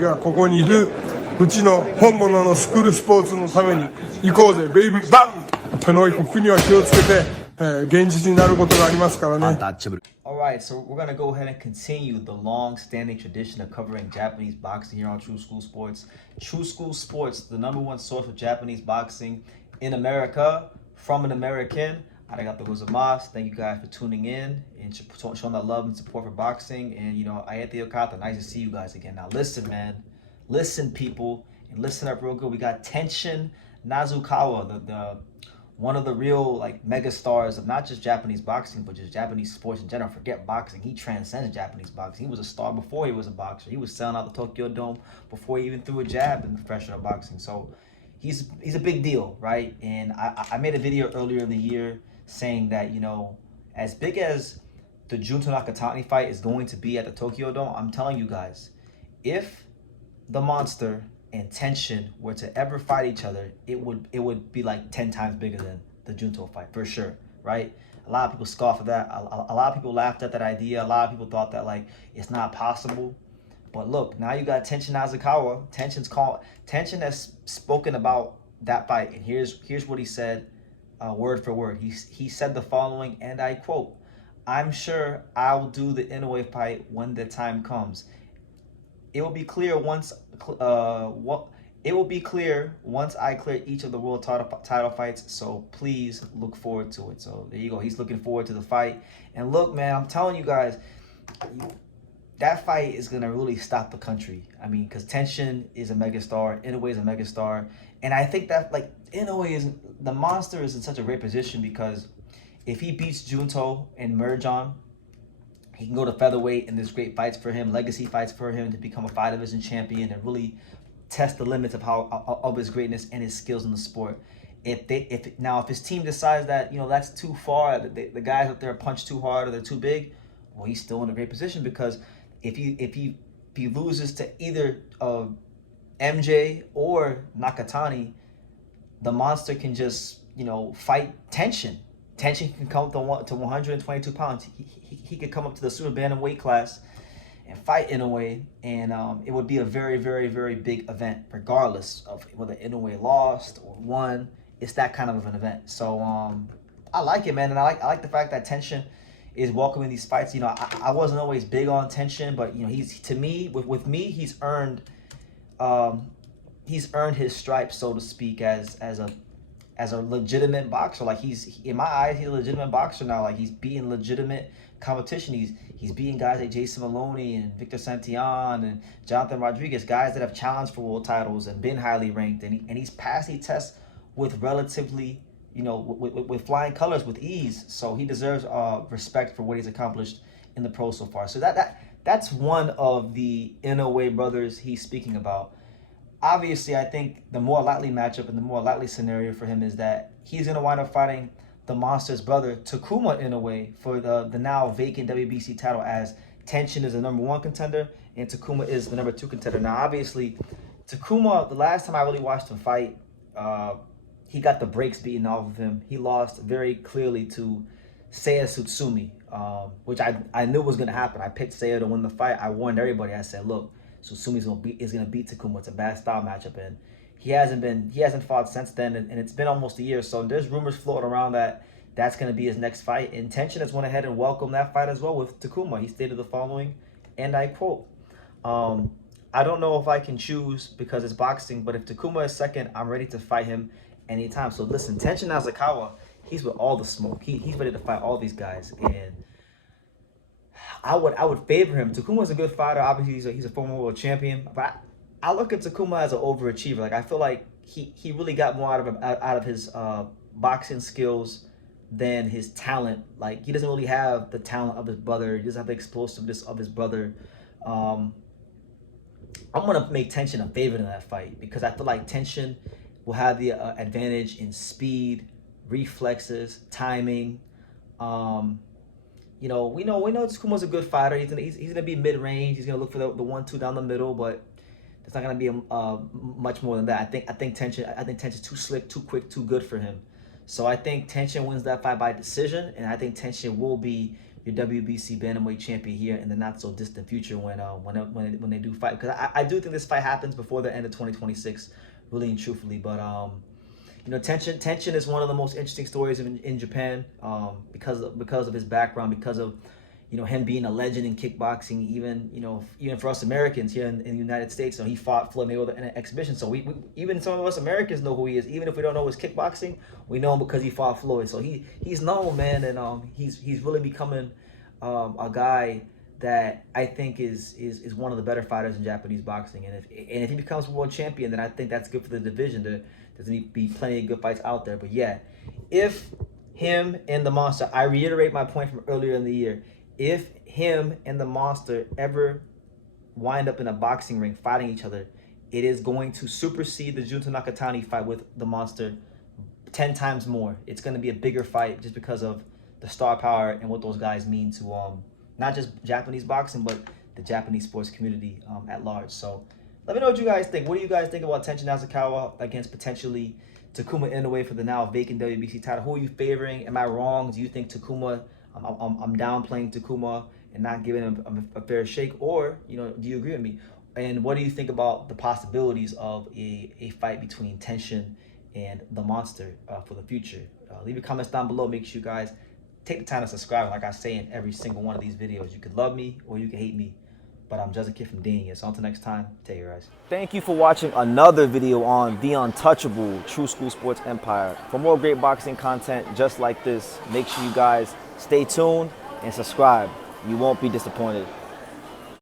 がここにいるうちの本物のスクールスポーツのために行こうぜベイビーバンこの国は気をつけて、現実になることがありますからね。Alright, so we're going to go ahead and continue the long-standing tradition of covering Japanese boxing here on True School Sports. True School Sports, the #1 source of Japanese boxing in America, from an American. Arigatou gozaimasu. Thank you guys for tuning in and showing that love and support for boxing. And, you know, ayete yokata. Nice to see you guys again. Now, listen, man. Listen, people. And listen up real good. We got Tenshin Nasukawa, the one of the real, like, mega stars of not just Japanese boxing, but just Japanese sports in general. Forget boxing. He transcends Japanese boxing. He was a star before he was a boxer. He was selling out the Tokyo Dome before he even threw a jab in professional boxing. So he's a big deal, right? And I made a video earlier in the year saying that, you know, as big as the Junto-Nakatani fight is going to be at the Tokyo Dome, I'm telling you guys, if the Monster and Tenshin were to ever fight each other, it would be like 10 times bigger than the Junto fight, for sure, right? A lot of people scoff at that. A lot of people laughed at that idea. A lot of people thought that, like, it's not possible. But look, now you got Tenshin Nasukawa. Tenshin has spoken about that fight, and here's what he said, word for word. He said the following, and I quote, "I'm sure I'll do the Inoue fight when the time comes. It will be clear once I clear each of the world title fights, so please look forward to it." So there you go. He's looking forward to the fight. And look, man, I'm telling you guys, that fight is gonna really stop the country. I mean, because Tenshin is a megastar, Inoue is a megastar, and I think that, like, the Monster is in such a great position because if he beats Junto and merge on, he can go to featherweight, and there's great fights for him, legacy fights for him to become a 5-division champion and really test the limits of his greatness and his skills in the sport. If his team decides that, you know, that's too far, the guys up there punch too hard or they're too big, well, he's still in a great position because if he loses to either MJ or Nakatani, the Monster can just, you know, fight Tenshin. Tenshin can come to 122 pounds. He could come up to the super bantamweight class and fight Inoue, and it would be a very, very, very big event, regardless of whether Inoue lost or won. It's that kind of an event. So I like it, man, and I like the fact that Tenshin is welcoming these fights. You know, I wasn't always big on Tenshin, but, you know, he's, to me, with me, he's earned his stripes, so to speak, as a legitimate boxer. Like, he's, in my eyes, he's a legitimate boxer now. Like, he's beating legitimate competition. He's beating guys like Jason Maloney and Victor Santillan and Jonathan Rodriguez, guys that have challenged for world titles and been highly ranked, and he's passed the test with relatively, you know, with flying colors, with ease. So he deserves respect for what he's accomplished in the pros so far. So that's one of the Inoue brothers he's speaking about. Obviously, I think the more likely matchup and the more likely scenario for him is that he's going to wind up fighting the Monster's brother, Takuma Inoue, for the now vacant WBC title, as Tenshin is the #1 contender and Takuma is the #2 contender. Now, obviously, Takuma, the last time I really watched him fight, he got the brakes beaten off of him. He lost very clearly to Seiya Tsutsumi, which I knew was going to happen. I picked Seiya to win the fight. I warned everybody. I said, look, Tsusumi's gonna beat Takuma. It's a bad style matchup, and he hasn't fought since then, and it's been almost a year. So there's rumors floating around that that's gonna be his next fight. And Tenshin has went ahead and welcomed that fight as well with Takuma. He stated the following, and I quote, "I don't know if I can choose because it's boxing, but if Takuma is second, I'm ready to fight him anytime." So listen, Tenshin Nasukawa, he's with all the smoke. He's ready to fight all these guys, and I would favor him. Takuma's a good fighter. Obviously, he's a former world champion. But I look at Takuma as an overachiever. Like, I feel like he really got more out of his boxing skills than his talent. Like, he doesn't really have the talent of his brother. He doesn't have the explosiveness of his brother. I'm gonna make Tenshin a favorite in that fight because I feel like Tenshin will have the advantage in speed, reflexes, timing. You know, we know Takuma's a good fighter. He's gonna be mid range. He's gonna look for the 1-2 down the middle, but there's not gonna be much more than that. I think Tenshin's too slick, too quick, too good for him. So I think Tenshin wins that fight by decision, and I think Tenshin will be your WBC bantamweight champion here in the not so distant future when they do fight, because I do think this fight happens before the end of 2026, really and truthfully. But you know, Tenshin is one of the most interesting stories in Japan, because of his background, because of, you know, him being a legend in kickboxing, even for us Americans here in the United States. So he fought Floyd Mayweather in an exhibition. So we even some of us Americans know who he is, even if we don't know his kickboxing, we know him because he fought Floyd. So he's known, man, and he's really becoming a guy that I think is one of the better fighters in Japanese boxing. And if he becomes world champion, then I think that's good for the division. There's need to be plenty of good fights out there. But yeah, if him and the Monster, I reiterate my point from earlier in the year, if him and the Monster ever wind up in a boxing ring fighting each other, it is going to supersede the Junta Nakatani fight with the Monster 10 times more. It's going to be a bigger fight just because of the star power and what those guys mean to not just Japanese boxing, but the Japanese sports community at large. So let me know what you guys think. What do you guys think about Tenshin Nasukawa against potentially Takuma Inoue for the now vacant WBC title? Who are you favoring? Am I wrong? Do you think Takuma, I'm downplaying Takuma and not giving him a fair shake? Or, you know, do you agree with me? And what do you think about the possibilities of a fight between Tenshin and the Monster for the future? Leave your comments down below. Make sure you guys take the time to subscribe. Like I say in every single one of these videos, you could love me or you can hate me, but I'm just a kid from Dania. So until next time, take care, guys. Thank you for watching another video on the untouchable True School Sports Empire. For more great boxing content just like this, make sure you guys stay tuned and subscribe. You won't be disappointed.